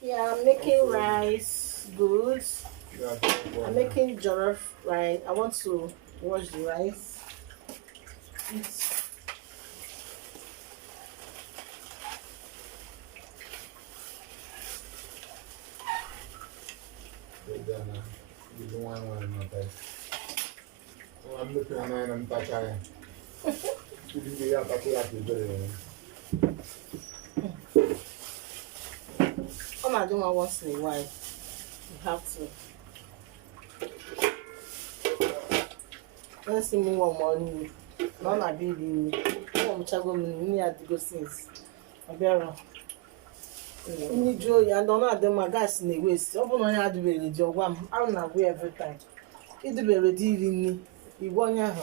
Yeah, I'm making rice. Good. I'm making jollof rice. I want to wash the rice. It's I'm looking at I'm touching. all I do once in a while. You have to. Let's see me one morning. None of baby. I'm traveling. I go since. I better. Any joy and don't have them my gas in the waste. Open on your do job. I'm not away every time. It be ready in you want your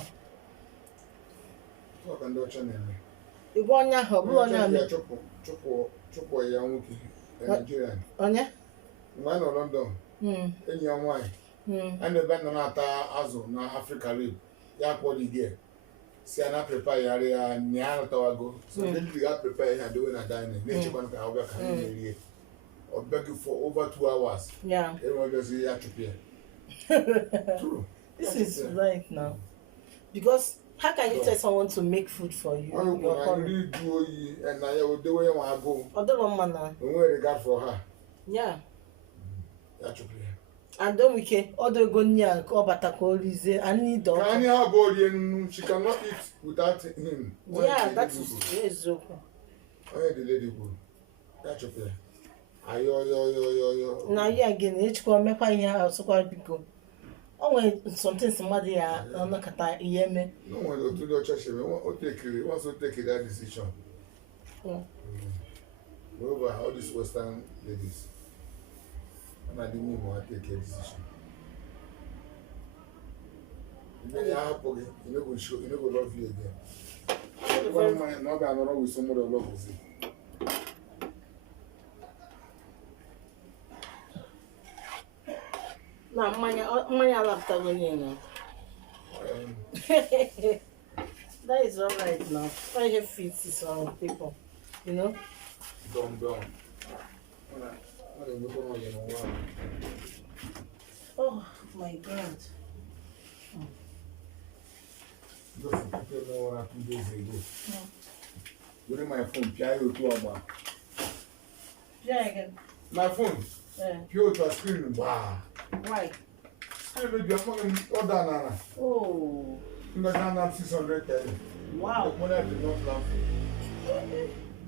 What can do channel? you want your hub on your Chopo Yamuki, Nigerian. on ya? One or London, in your wine, and the Bananata Azo, na Africa Rib, Yapodi gear. See, I prepare area near Towago, so then we got prepared and doing a dining. Nature one can work or beg you for over 2 hours. Yeah. Everyone just see you True. This is right now. Because how can you tell someone to make food for you? I really do, and I will do where I go. Other one now. Don't worry, God for her. Yeah. That's okay. And then we can other go near Kobatakorize and need dog. Can you have body and she cannot eat without him? Yeah, that is yes, okay. I had the lady go. That's okay. Ayo. Now you again, each call me by here, so quite because. Oh, when something somebody on the Kata Yeme. No one will do the church. Wants to take that decision. Moreover, all these Western ladies. And I didn't even want to take a decision. You know, go show, you know, go love you again. One man, not that I'm with somebody who loves you. Now, money, I love that one, you know. That is all right now. I have fits some people, you know. Dumb. Oh my God. Just people know what 2 days ago. During my phone, Pio to Aba. Yeah, again. My phone, Pio to a screen. Wow. Why? Screen with your phone order, Nana. Oh. You got 600. Wow. The money I did not laugh.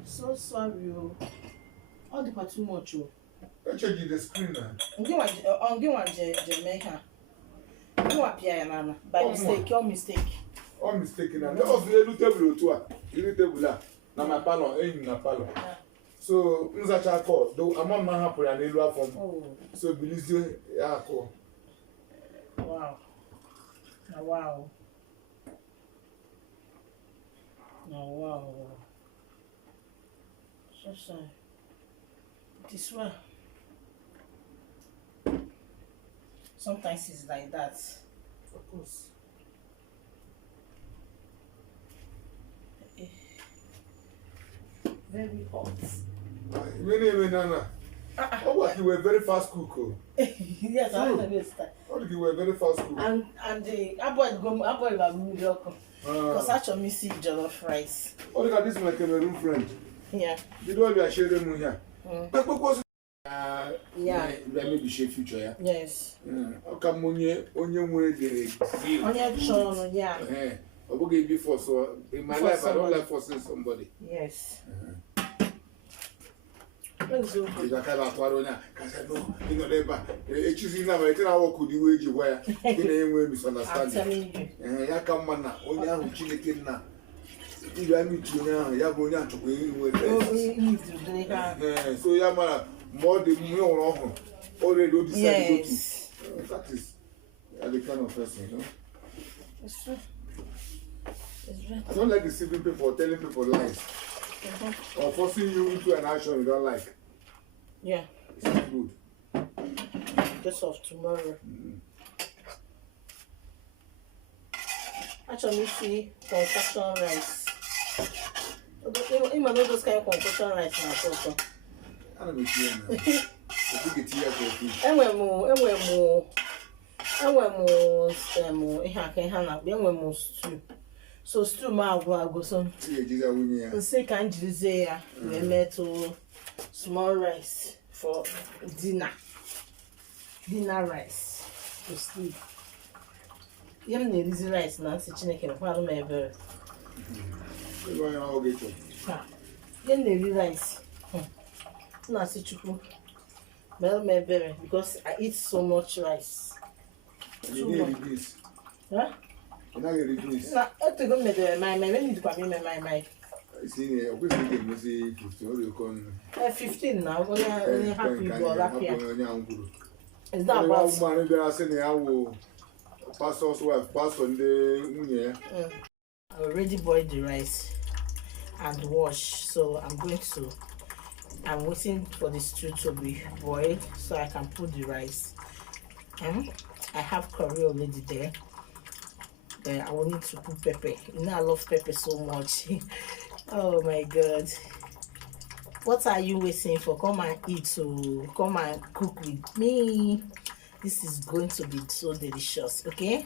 So sorry. All the too much. Let's check the screen now. Give one Jamaica. You are Piana by mistake, your mistake. All mistaken. That was the little table to her. Little table. Now my palo, in my palo. So, Nzacha call. Though I'm on my happy and little from. So, believe you, yeah, call. Wow. Wow. Wow. So sorry. This one. Sometimes it's like that. Of course. Very hot. Really, Nana. Oh, what you were very fast cook. Yes, I know this time. Oh, you were very fast cook. And the avoid because actually me see jollof rice. Oh, look at this my Cameroon friend. Yeah. The one we are sharing here. Yeah. Let me be share future, yeah. Yes. Okay, onye nwere gere. Onye chọrọ, yeah. I will give you for so in my life I don't like forcing somebody. Yes. Let's go. If I can't afford it, I said no. You know never. Choosing now, I tell you what could you wage where you know misunderstanding. I'm telling you. Ya come man na onye ahụ Chineke na. If I meet you now, ya go onye achukwu iwe. So ya mara more the more wrong. Already decided to go to. That is the kind of person, you know. It's true. I don't like deceiving people or telling people lies. Or forcing you into an action you don't like. Yeah. It's not good. Just of tomorrow. Actually, see concoction rice. Even though those kind of concoction rice now, so. I don't know. stew. So stew ma agwa so. Say can jirize ya we meto small rice for dinner. Dinner rice to sleep. Yam na easy rice na si Chineke kwa no mebe. Yam na easy rice. Na si chuku. Well mebe because I eat so much rice. Too much. Huh? Na reduce. Na eto go me dey my need kwa me my. See, I wish we could say 15 or you can 15 now. Only happy go happy. Is that about about man there say how pastor's wife pastor the I already boiled the rice and washed, so I'm waiting for the stew to be boiled so I can put the rice. I have curry already there. I will need to put pepper. You know I love pepper so much. Oh my god. What are you waiting for? Come and eat, so come and cook with me. This is going to be so delicious, okay?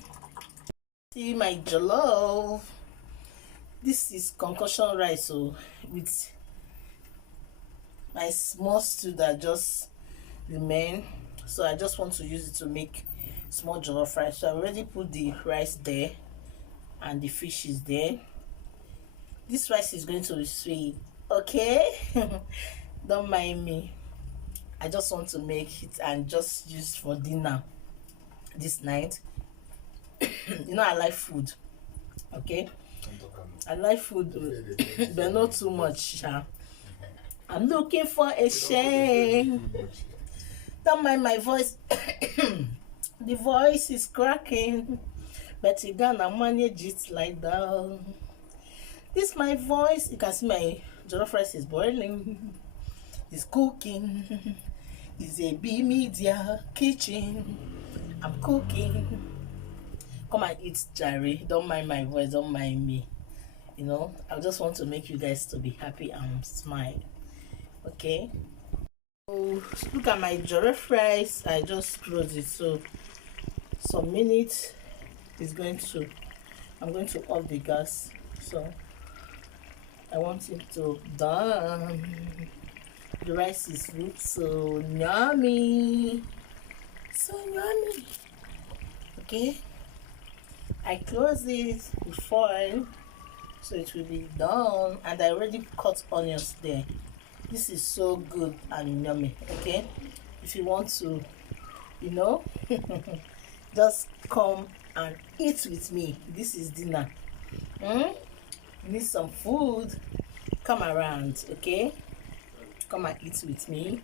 See my jollof. This is concussion rice, so with my small stew that just remain. So I just want to use it to make small jollof rice. So I already put the rice there and the fish is there. This rice is going to be sweet, okay? Don't mind me. I just want to make it and just use for dinner this night. You know I like food, okay? I like food, but not too much. I'm looking for a shame. Don't mind my voice. The voice is cracking, but you gonna manage it like that. This my voice. You can see my jollof rice is boiling. It's cooking. It's a EbyMedia kitchen. I'm cooking. Come and eat, Jerry. Don't mind my voice. Don't mind me. You know, I just want to make you guys to be happy and smile. Okay. So look at my jollof rice. I just closed it. So some minutes is going to. I'm going to off the gas. So I want it to done. The rice is good, so yummy. So yummy. Okay. I close it with foil so it will be done, and I already cut onions there. This is so good and yummy. Okay, if you want to, you know, just come and eat with me. This is dinner. You need some food, come around, okay? Come and eat with me.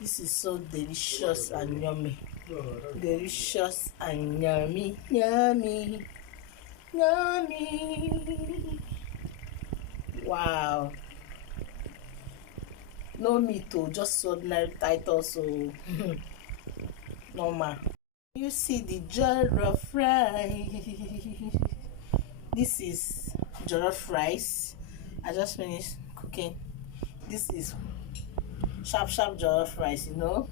This is so delicious and yummy. Delicious and yummy. Yummy. Yummy. Wow. No meat, oh, just ordinary title, so normal. You see the jollof rice. This is jollof rice. I just finished cooking. This is sharp jollof rice, you know.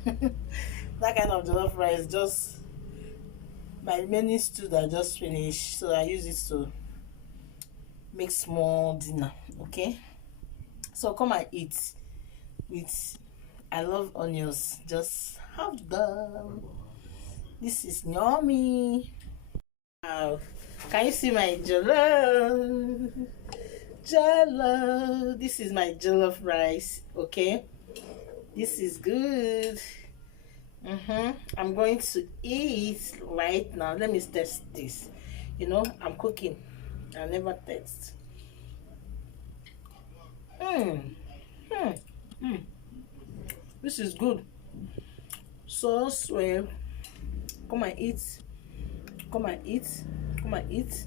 That kind of jollof rice, just my mini stew that I just finished, so I use it to make small dinner. Okay, so come and eat with, I love onions, just have them. This is yummy. Wow, can you see my jollof? Jollof. This is my jollof rice. Okay, this is good. I'm going to eat right now. Let me test this. You know, I'm cooking. I never test. This is good. So sweet. Come and eat. Come and eat. Come and eat.